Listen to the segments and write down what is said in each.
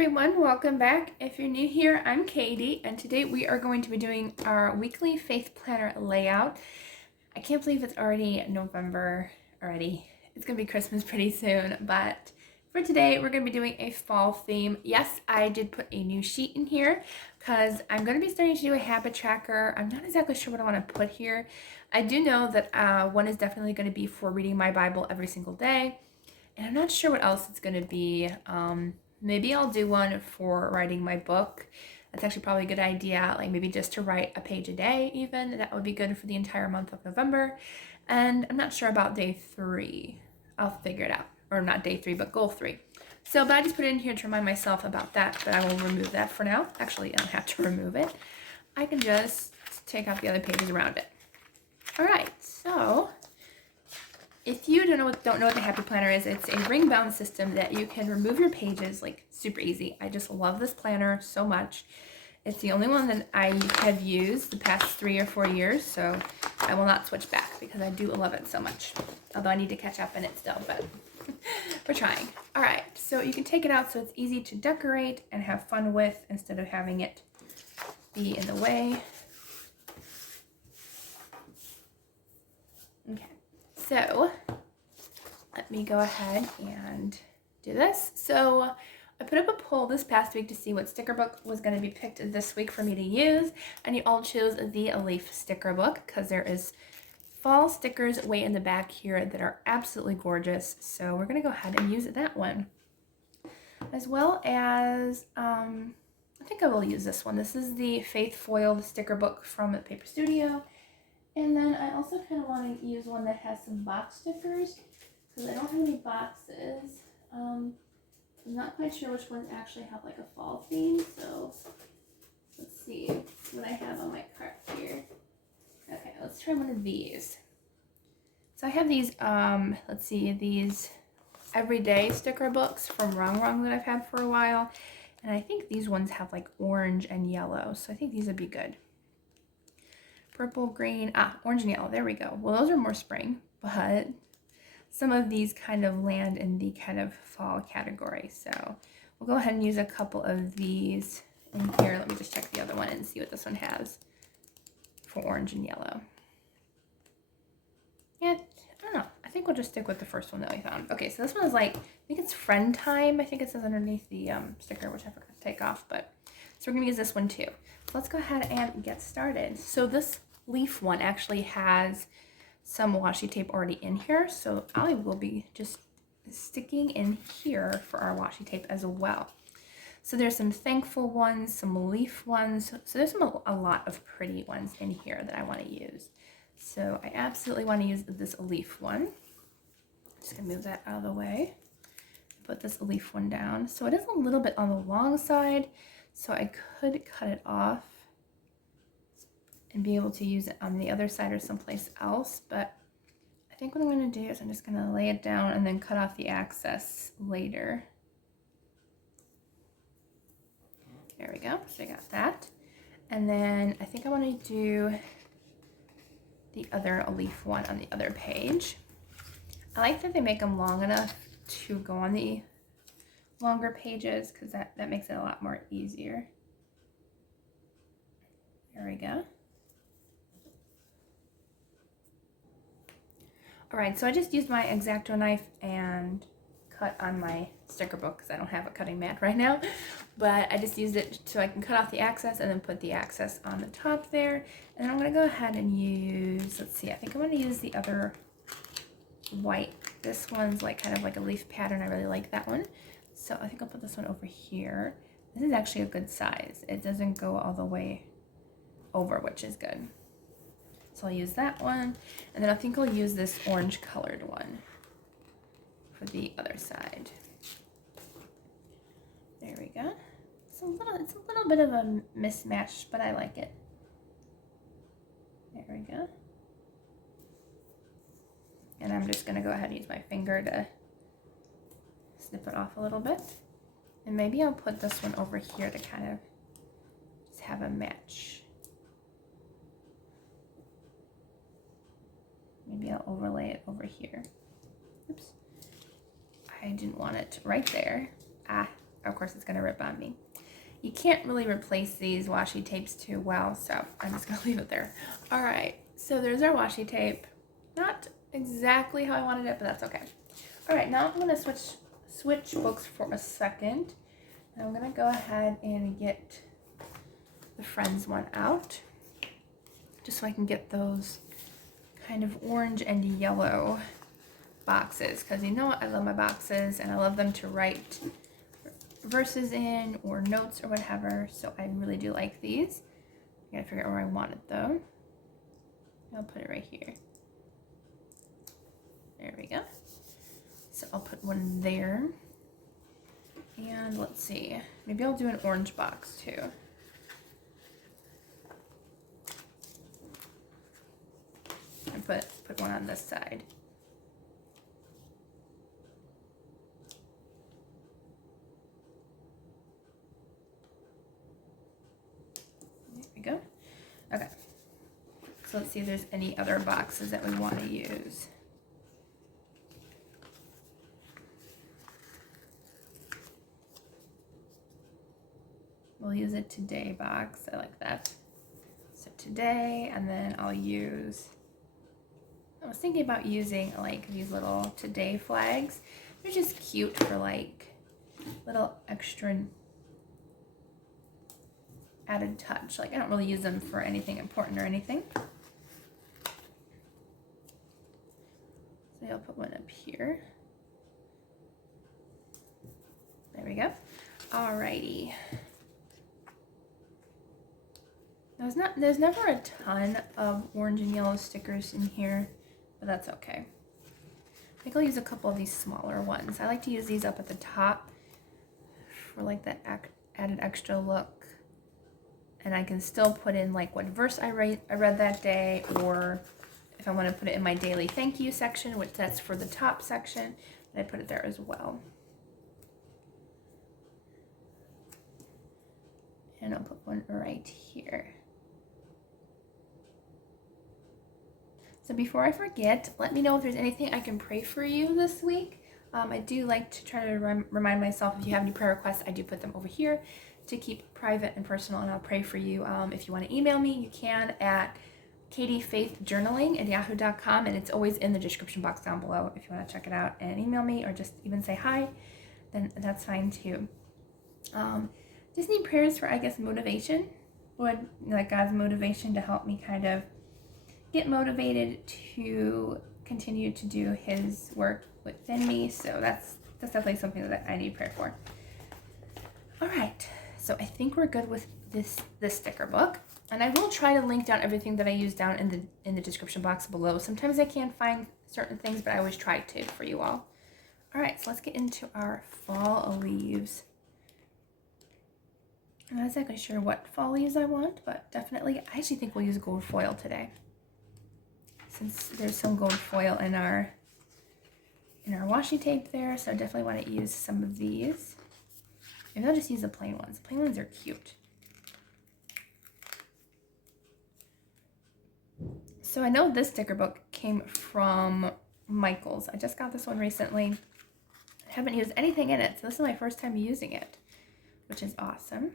everyone, welcome back. If you're new here, I'm Katie, and today we are going to be doing our weekly faith planner layout. I can't believe it's already November already. It's gonna be Christmas pretty soon, but for today we're gonna be doing a fall theme. Yes, I did put a new sheet in here because I'm gonna be starting to do a habit tracker. I'm not exactly sure what I want to put here. I do know that one is definitely going to be for reading my Bible every single day, and I'm not sure what else it's gonna be. Maybe I'll do one for writing my book. That's actually probably a good idea, like maybe just to write a page a day even. That would be good for the entire month of November. And I'm not sure about day 3. I'll figure it out. Or not day 3, but goal 3. So, but I just put it in here to remind myself about that, but I will remove that for now. Actually, I don't have to remove it. I can just take out the other pages around it. All right, so if you don't know what the Happy Planner is, it's a ring-bound system that you can remove your pages like super easy. I just love this planner so much. It's the only one that I have used the past 3 or 4 years, so I will not switch back because I do love it so much. Although I need to catch up in it still, but we're trying. All right, so you can take it out so it's easy to decorate and have fun with instead of having it be in the way. Okay. So let me go ahead and do this. So I put up a poll this past week to see what sticker book was going to be picked this week for me to use, and you all chose the Leaf sticker book because there is fall stickers way in the back here that are absolutely gorgeous. So we're going to go ahead and use that one, as well as I think I will use this one. This is the Faith Foiled sticker book from the Paper Studio. And then I also kind of want to use one that has some box stickers because I don't have any boxes. I'm not quite sure which ones actually have like a fall theme, so let's see what I have on my cart here. Okay, let's try one of these. So I have these, let's see, these everyday sticker books from Rongrong that I've had for a while. And I think these ones have like orange and yellow, so I think these would be good. Purple, green, orange and yellow, there we go. Well, those are more spring, but some of these kind of land in the kind of fall category. So we'll go ahead and use a couple of these in here. Let me just check the other one and see what this one has for orange and yellow. Yeah, I don't know. I think we'll just stick with the first one that we found. Okay, so this one is like, I think it's friend time. I think it says underneath the sticker, which I forgot to take off, but so we're gonna use this one too. So let's go ahead and get started. So this leaf one actually has some washi tape already in here, so I will be just sticking in here for our washi tape as well. So there's some thankful ones, some leaf ones, so there's a lot of pretty ones in here that I want to use. So I absolutely want to use this leaf one. Just gonna move that out of the way. Put this leaf one down. So it is a little bit on the long side, so I could cut it off and be able to use it on the other side or someplace else, but I think what I'm going to do is I'm just going to lay it down and then cut off the excess later. There we go, so I got that. And then I think I want to do the other leaf one on the other page. I like that they make them long enough to go on the longer pages because that makes it a lot more easier. There we go. All right, so I just used my X-Acto knife and cut on my sticker book because I don't have a cutting mat right now, but I just used it so I can cut off the excess and then put the excess on the top there. And then I'm gonna go ahead and use, let's see, I think I'm gonna use the other white. This one's like kind of like a leaf pattern. I really like that one. So I think I'll put this one over here. This is actually a good size. It doesn't go all the way over, which is good. So I'll use that one, and then I think I'll use this orange colored one for the other side. There we go. It's a little bit of a mismatch, but I like it. There we go. And I'm just gonna go ahead and use my finger to snip it off a little bit. And maybe I'll put this one over here to kind of just have a match. Maybe I'll overlay it over here. Oops. I didn't want it right there. of course it's gonna rip on me. You can't really replace these washi tapes too well, so I'm just gonna leave it there. All right, so there's our washi tape. Not exactly how I wanted it, but that's okay. All right, now I'm gonna switch books for a second. And I'm gonna go ahead and get the Friends one out, just so I can get those kind of orange and yellow boxes, because you know what, I love my boxes and I love them to write verses in or notes or whatever, so I really do like these. I gotta figure out where I want it though. I'll put it right here. There we go. So I'll put one there. And let's see, maybe I'll do an orange box too. And put one on this side. Go. Okay, so let's see if there's any other boxes that we want to use. We'll use a today box. I like that. So today, and then I'll use, I was thinking about using like these little today flags. They're just cute for like little extra added touch. Like I don't really use them for anything important or anything. So I'll put one up here. There we go. Alrighty. There's never a ton of orange and yellow stickers in here, but that's okay. I think I'll use a couple of these smaller ones. I like to use these up at the top for like that added extra look. And I can still put in like what verse I read that day, or if I want to put it in my daily thank you section, which that's for the top section, I put it there as well. And I'll put one right here. So before I forget, let me know if there's anything I can pray for you this week. I do like to try to remind myself, if you have any prayer requests, I do put them over here to keep private and personal, and I'll pray for you. If you want to email me, you can at katiefaithjournaling@yahoo.com, and it's always in the description box down below if you want to check it out and email me, or just even say hi, then that's fine too. Just need prayers for, I guess, motivation, like God's motivation to help me kind of get motivated to continue to do His work within me. So that's definitely something that I need prayer for. All right, so I think we're good with this sticker book, and I will try to link down everything that I use down in the description box below. Sometimes I can't find certain things, but I always try to for you all. All right, so let's get into our fall leaves. I'm not exactly sure what fall leaves I want, but definitely, I actually think we'll use gold foil today, since there's some gold foil in our washi tape there. So I definitely want to use some of these. Maybe I'll just use the plain ones. The plain ones are cute. So I know this sticker book came from Michael's. I just got this one recently. I haven't used anything in it, so this is my first time using it, which is awesome.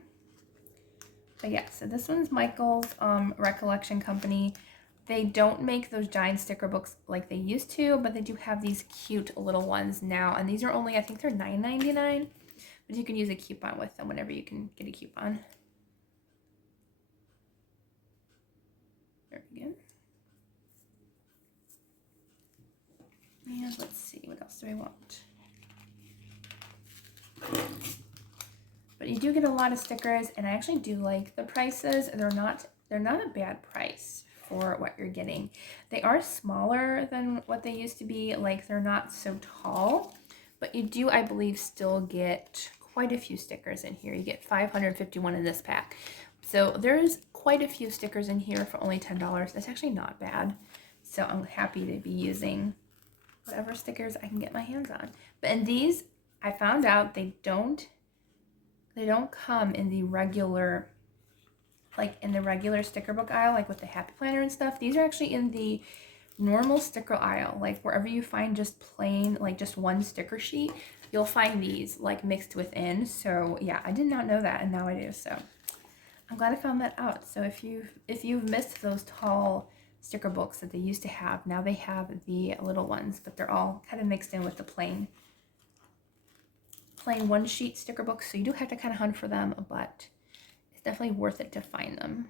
But yeah, so this one's Michael's Recollection company. They don't make those giant sticker books like they used to, but they do have these cute little ones now. And these are only, I think they're $9.99, but you can use a coupon with them whenever you can get a coupon. There we go. And let's see, what else do I want? But you do get a lot of stickers, and I actually do like the prices. They're not a bad price for what you're getting. They are smaller than what they used to be. Like, they're not so tall, but you do, I believe, still get quite a few stickers in here. You get 551 in this pack. So there's quite a few stickers in here for only $10. That's actually not bad. So I'm happy to be using whatever stickers I can get my hands on. But in these, I found out they don't come in the regular, like in the regular sticker book aisle, like with the Happy Planner and stuff. These are actually in the normal sticker aisle, like wherever you find just plain, like just one sticker sheet. you'll find these like mixed within. So yeah, I did not know that, and now I do. So I'm glad I found that out. So if you've missed those tall sticker books that they used to have, now they have the little ones, but they're all kind of mixed in with the plain one sheet sticker books. So you do have to kind of hunt for them, but it's definitely worth it to find them.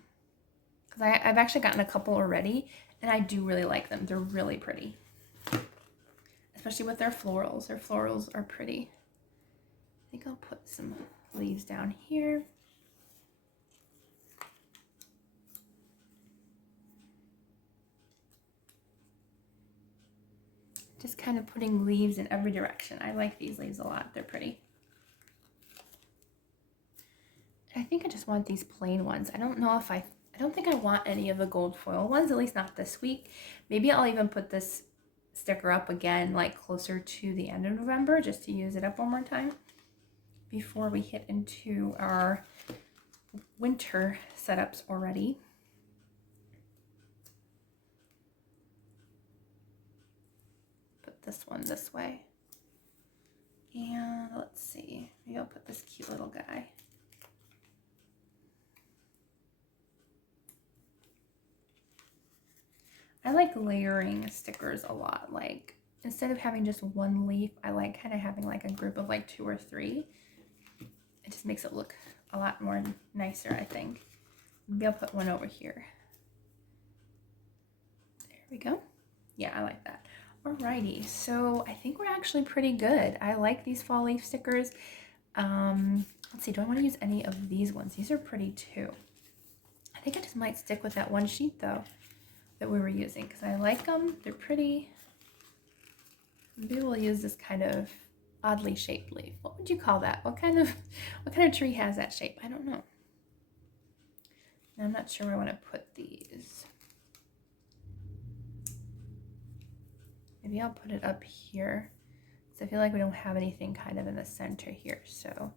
Because I've actually gotten a couple already, and I do really like them. They're really pretty. Especially with their florals. Their florals are pretty. I think I'll put some leaves down here. Just kind of putting leaves in every direction. I like these leaves a lot. They're pretty. I think I just want these plain ones. I don't know if I don't think I want any of the gold foil ones, at least not this week. Maybe I'll even put this sticker up again like closer to the end of November just to use it up one more time before we hit into our winter setups already. This one this way, and let's see, maybe I'll put this cute little guy. I like layering stickers a lot. Like instead of having just one leaf, I like kind of having like a group of like 2 or 3. It just makes it look a lot more nicer, I think. Maybe I'll put one over here. There we go. Yeah, I like that. Alrighty, so I think we're actually pretty good. I like these fall leaf stickers. Let's see, do I want to use any of these ones? These are pretty too. I think I just might stick with that one sheet though that we were using because I like them. They're pretty. Maybe we'll use this kind of oddly shaped leaf. What would you call that? What kind of tree has that shape? I don't know. And I'm not sure where I want to put these. Maybe I'll put it up here. So I feel like we don't have anything kind of in the center here. So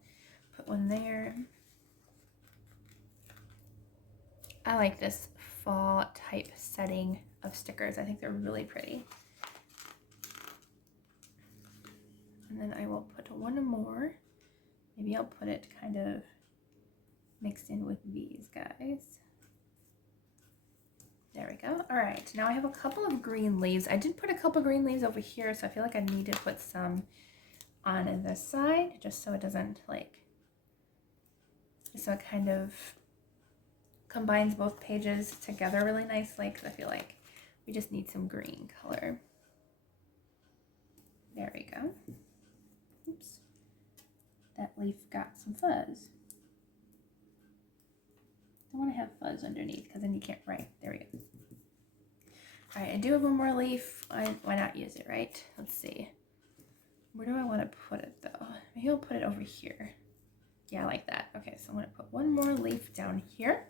put one there. I like this fall type setting of stickers. I think they're really pretty. And then I will put one more. Maybe I'll put it kind of mixed in with these guys. There we go. All right, now I have a couple of green leaves. I did put a couple green leaves over here, so I feel like I need to put some on this side, just so it doesn't so it kind of combines both pages together really nicely, because I feel like we just need some green color. There we go. Oops. That leaf got some fuzz. I want to have fuzz underneath because then you can't write. There we go. All right, I do have one more leaf. Why not use it, right? Let's see. Where do I want to put it though? Maybe I'll put it over here. Yeah, I like that. Okay, so I'm going to put one more leaf down here.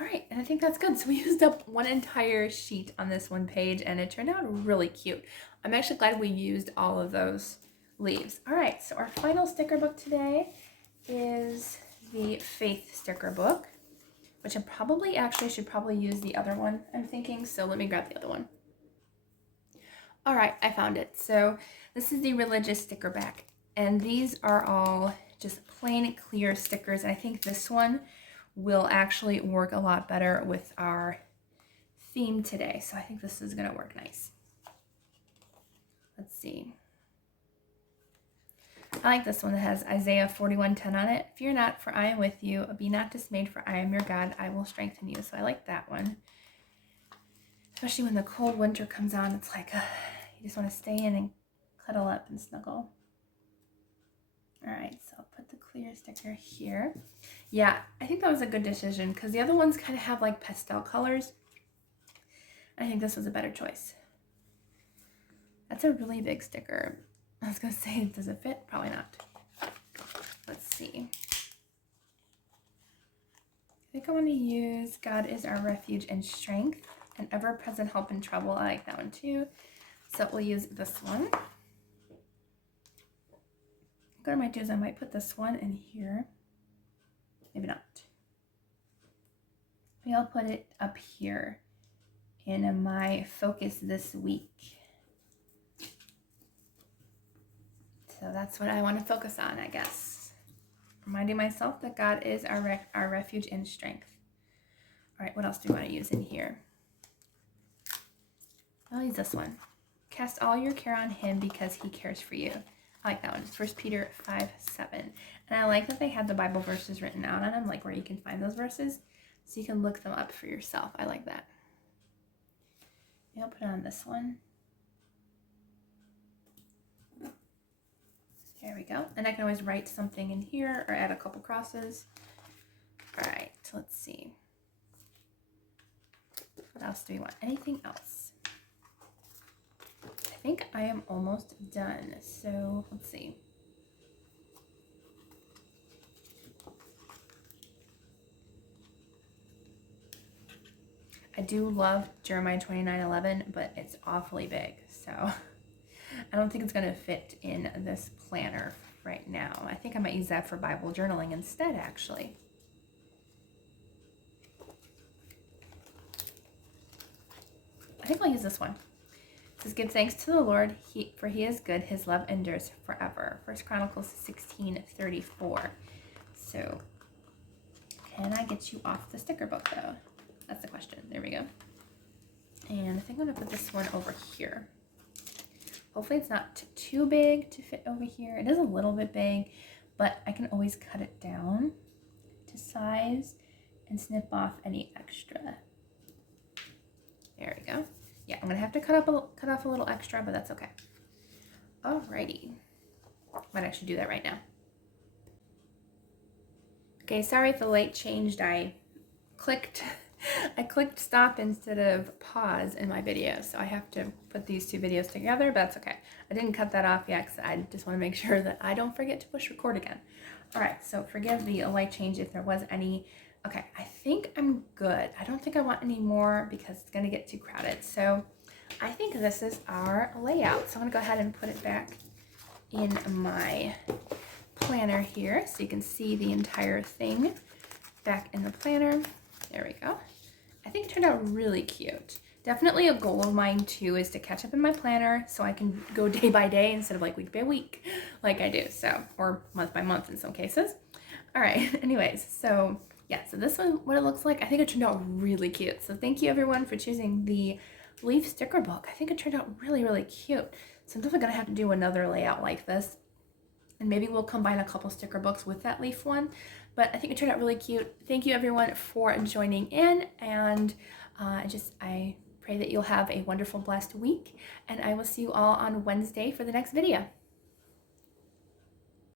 All right, and I think that's good. So we used up one entire sheet on this one page, and it turned out really cute. I'm actually glad we used all of those leaves. All right, so our final sticker book today is the Faith sticker book, which I should probably use the other one, I'm thinking. So let me grab the other one. All right, I found it. So this is the religious sticker back, and these are all just plain clear stickers. And I think this one will actually work a lot better with our theme today. So I think this is gonna work nice. Let's see. I like this one that has Isaiah 41:10 on it. Fear not, for I am with you. Be not dismayed, for I am your God. I will strengthen you. So I like that one. Especially when the cold winter comes on, it's like you just want to stay in and cuddle up and snuggle. All right, so I'll put the clear sticker here. Yeah, I think that was a good decision because the other ones kind of have like pastel colors. I think this was a better choice. That's a really big sticker. I was going to say, does it fit? Probably not. Let's see. I think I want to use God is our refuge and strength, an ever-present help in trouble. I like that one too. So we'll use this one. What I might do is I might put this one in here. Maybe not. Maybe I'll put it up here in my focus this week. So So that's what I want to focus on, I guess. Reminding myself that God is our refuge and strength. All right, what else do we want to use in here? I'll use this one. Cast all your care on him because he cares for you. I like that one. It's 1 Peter 5:7. And I like that they had the Bible verses written out on them, like where you can find those verses, so you can look them up for yourself. I like that. Maybe I'll put it on this one. There we go. And I can always write something in here or add a couple crosses. All right, let's see. What else do we want? Anything else? I think I am almost done. So let's see. I do love Jeremiah 29:11, but it's awfully big. So I don't think it's going to fit in this planner right now. I think I might use that for Bible journaling instead, actually. I think I'll use this one. It says, give thanks to the Lord, for he is good. His love endures forever. 1 Chronicles 16:34. So can I get you off the sticker book, though? That's the question. There we go. And I think I'm going to put this one over here. Hopefully it's not too big to fit over here. It is a little bit big, but I can always cut it down to size and snip off any extra. There we go. Yeah, I'm going to have to cut off a little extra, but that's okay. Alrighty. Might actually do that right now. Okay, sorry if the light changed. I clicked stop instead of pause in my video, so I have to put these two videos together, but that's okay. I didn't cut that off yet because I just want to make sure that I don't forget to push record again. All right, so forgive the light change if there was any. Okay, I think I'm good. I don't think I want any more because it's going to get too crowded. So I think this is our layout. So I'm going to go ahead and put it back in my planner here so you can see the entire thing back in the planner. There we go. I think it turned out really cute. Definitely a goal of mine too is to catch up in my planner so I can go day by day instead of like week by week like I do. So, or month by month in some cases. All right, anyways, so yeah, so this one, what it looks like, I think it turned out really cute. So thank you everyone for choosing the leaf sticker book. I think it turned out really, really cute. So I'm definitely gonna have to do another layout like this. And maybe we'll combine a couple sticker books with that leaf one. But I think it turned out really cute. Thank you everyone for joining in. And I pray that you'll have a wonderful, blessed week. And I will see you all on Wednesday for the next video.